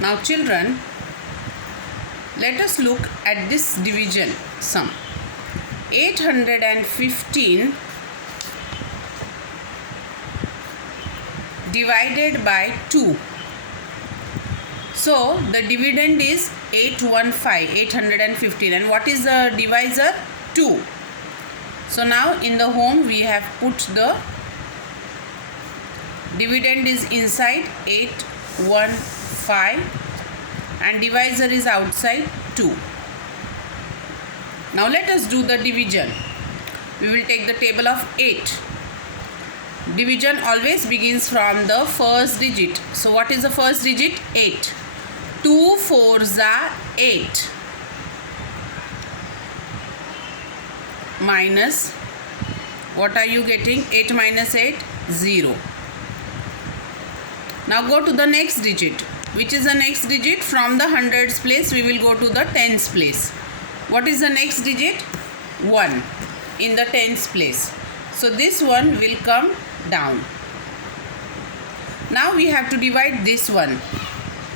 Now children, let us look at this division sum. 815 divided by 2. So the dividend is 815, and what is the divisor? 2. So now in the home we have put the dividend is inside 815 and divisor is outside 2. Now let us do the division. We will take the table of 8. Division always begins from the first digit. So what is the first digit? 8. 2 4s are 8. Minus, what are you getting? 8 minus 8, 0. Now go to the next digit. Which is the next digit? From the hundreds place we will go to the tens place. What is the next digit? 1 in the tens place. So this one will come down. Now we have to divide this one.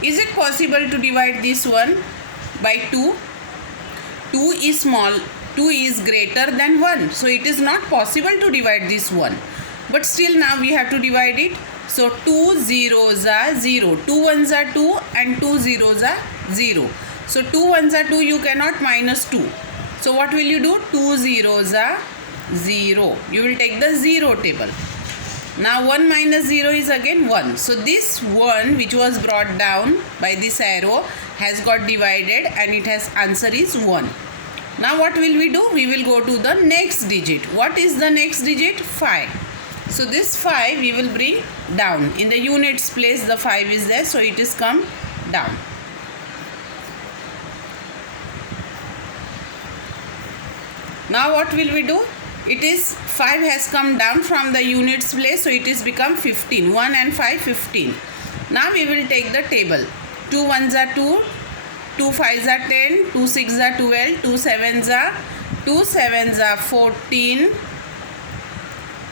Is it possible to divide this one by 2? 2 is small. 2 is greater than 1. So it is not possible to divide this one. But still now we have to divide it. So 2 zeros are 0. 2 ones are 2 and 2 zeros are 0. So 2 ones are 2, you cannot minus 2. So what will you do? 2 zeros are 0. You will take the 0 table. Now 1 minus 0 is again 1. So this 1 which was brought down by this arrow has got divided and it has answer is 1. Now what will we do? We will go to the next digit. What is the next digit? 5. So this 5 we will bring down. In the units place the 5 is there, so it is come down. Now what will we do? It is 5 has come down from the units place, so it is become 15. 1 and 5, 15. Now we will take the table. 2 1s are 2, 2 5s are 10, 2 6s are 12, 2 7s are 14,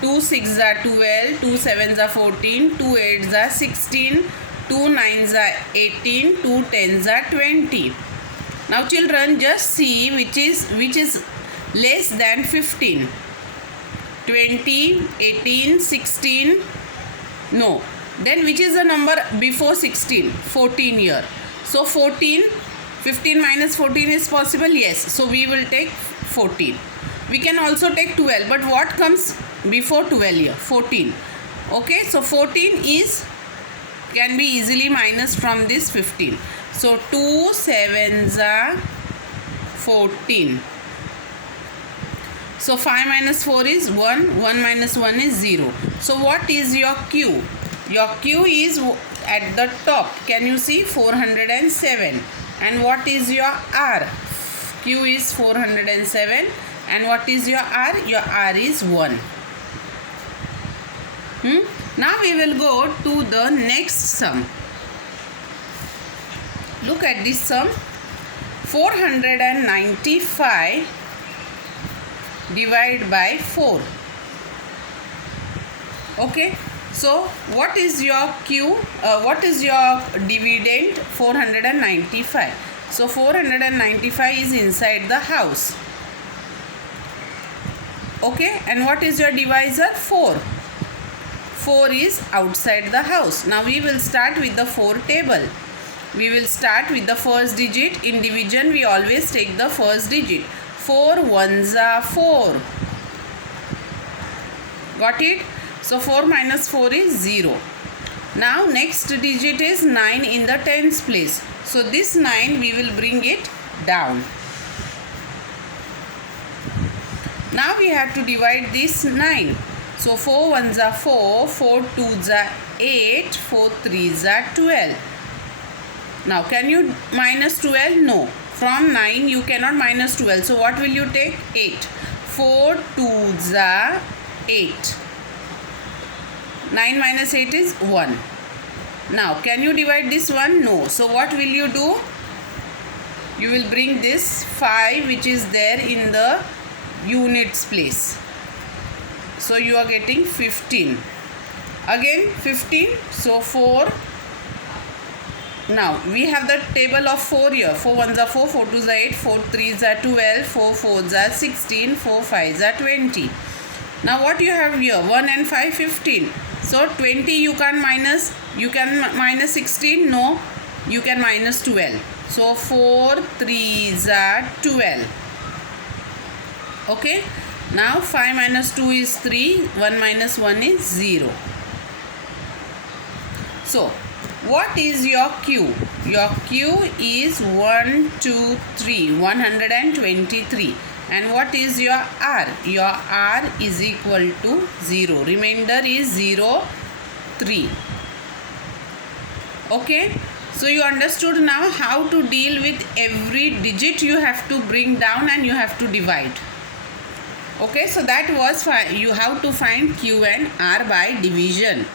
2 6s are 12, 2 7s are 14, 2 8s are 16, 2 9s are 18, 2 10s are 20. Now children, just see which is less than 15. 20, 18, 16, no. Then which is the number before 16? 14 here. So 14, 15 minus 14 is possible? Yes. So we will take 14. We can also take 12, but what comes before 12 here? 14. Okay, so 14 can be easily minus from this 15. So 2 7s are 14. So 5 minus 4 is 1, 1 minus 1 is 0. So what is your Q? Your Q is at the top. Can you see? 407. And what is your R? Q is 407. And what is your R? Your R is 1. Now we will go to the next sum. Look at this sum. 495 divided by 4. Okay, so what is your Q? What is your dividend? 495. So 495 is inside the house. Okay, and what is your divisor? 4. 4 is outside the house. Now we will start with the 4 table. We will start with the first digit. In division we always take the first digit. 4 1s are 4. Got it? So 4 minus 4 is 0. Now next digit is 9 in the tens place. So this 9 we will bring it down. Now we have to divide this 9. So 4 1s are 4, 4 2s are 8, 4 3s are 12. Now can you minus 12? No. From 9 you cannot minus 12. So what will you take? 8. 4 2s are 8. 9 minus 8 is 1. Now can you divide this one? No. So what will you do? You will bring this 5 which is there in the units place. So you are getting 15. Again 15. So 4 Now we have the table of 4 here. 4 ones are 4, 4 twos are 8, 4 threes are 12, 4 fours are 16, 4 fives are 20. Now what you have here? 1 and 5, 15. So 20 you can minus 16. No, you can minus 12. So 4 threes are 12. Okay. Now 5 minus 2 is 3. 1 minus 1 is 0. So what is your Q? Your Q is 1, 2, 3, 123. And what is your R? Your R is equal to 0. Remainder is 0, 3. Okay. So you understood now how to deal with every digit you have to bring down and you have to divide. Okay. So that was you have to find Q and R by division.